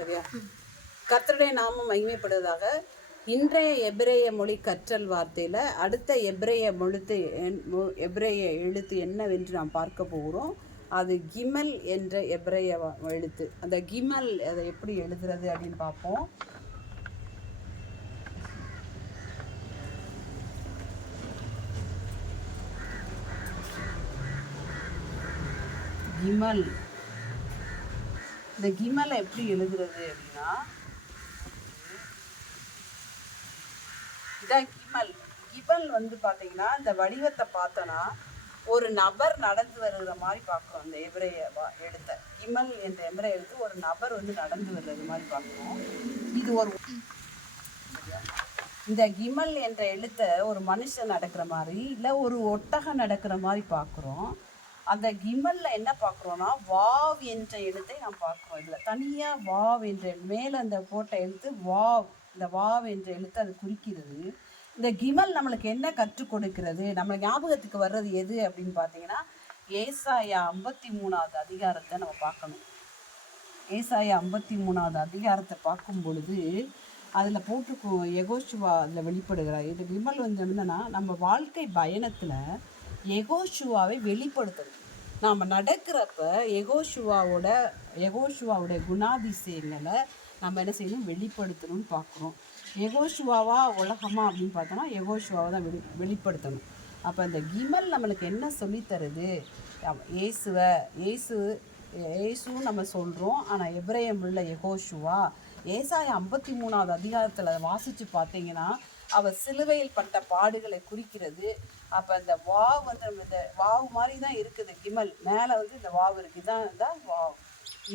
சரியா? கர்த்தருடைய நாமம் மகிமைப்படுவதாக. இன்றைய எபிரேய மொழி கற்றல் வார்த்தையில் அடுத்த எபிரேய எழுத்து என்னவென்று நாம் பார்க்க போகிறோம். அது கிமல் என்ற எபிரேய எழுத்து. அந்த கிமல் அதை எப்படி எழுதுறது அப்படின்னு பார்ப்போம். கிமல், இந்த கிமலை எப்படி எழுதுறது அப்படின்னா, இதான் கிமல். கிமல் வந்து பார்த்தீங்கன்னா இந்த வடிவத்தை பார்த்தோன்னா ஒரு நபர் நடந்து வருகிற மாதிரி பார்க்குறோம். இந்த எபிரேய எழுத்த கிமல் என்ற எபிரேய எழுத்து ஒரு நபர் வந்து நடந்து வர்றது மாதிரி பார்க்குறோம். இது ஒரு இந்த கிமல் என்ற எழுத்தை ஒரு மனுஷன் நடக்கிற மாதிரி இல்லை ஒரு ஒட்டகம் நடக்கிற மாதிரி பார்க்குறோம். அந்த கிமலில் என்ன பார்க்குறோன்னா வாவ் என்ற எழுத்தை நாம் பார்க்குறோம். இதில் தனியாக வாவ் என்ற மேலே அந்த போட்ட எழுத்து வாவ், இந்த வாவ் என்ற எழுத்து அது குறிக்கிறது. இந்த கிமல் நம்மளுக்கு என்ன கற்றுக் கொடுக்கிறது, நம்ம ஞாபகத்துக்கு வர்றது எது அப்படின்னு பார்த்தீங்கன்னா ஏசாயா 53வது அதிகாரத்தை நம்ம பார்க்கணும். ஏசாயா 53வது அதிகாரத்தை பார்க்கும் பொழுது அதில் போட்டிருக்கோம் யெகோஷுவா அதில் வெளிப்படுகிறார். இது கிமல் வந்து என்னன்னா நம்ம வாழ்க்கை பயணத்தில் யெகோஷுவாவை வெளிப்படுத்துறது. நாம் நடக்கிறப்ப யெகோஷுவாவுடைய குணாதிசயங்களை நம்ம என்ன செய்யணும், வெளிப்படுத்தணும்னு பார்க்குறோம். யெகோஷுவாவா உலகமா அப்படின்னு பார்த்தோன்னா யெகோஷுவாவை தான் வெளிப்படுத்தணும். அப்போ இந்த கிமல் நம்மளுக்கு என்ன சொல்லித்தருது, இயேசுன்னு நம்ம சொல்கிறோம். ஆனால் எபிரேயம் உள்ள யெகோஷுவா. ஏசாயா 53வது அதிகாரத்தில் அதை வாசித்து பார்த்தீங்கன்னா அவர் சிலுவையில் பட்ட பாடுகளை குறிக்கிறது. அப்போ இந்த வாவ் வந்து இந்த வாவ் மாதிரி தான் இருக்குது. கிமல் மேலே வந்து இந்த வாவ் இருக்குது, தான் வாவ்.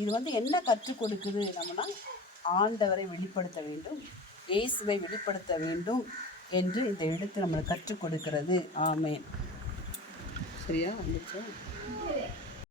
இது வந்து என்ன கற்றுக் கொடுக்குது நம்மனா, ஆண்டவரை வெளிப்படுத்த வேண்டும், இயேசுவை வெளிப்படுத்த வேண்டும் என்று இந்த எழுத்து நம்மளுக்கு கற்றுக் கொடுக்கிறது. ஆமென். சரியா வந்துச்சா?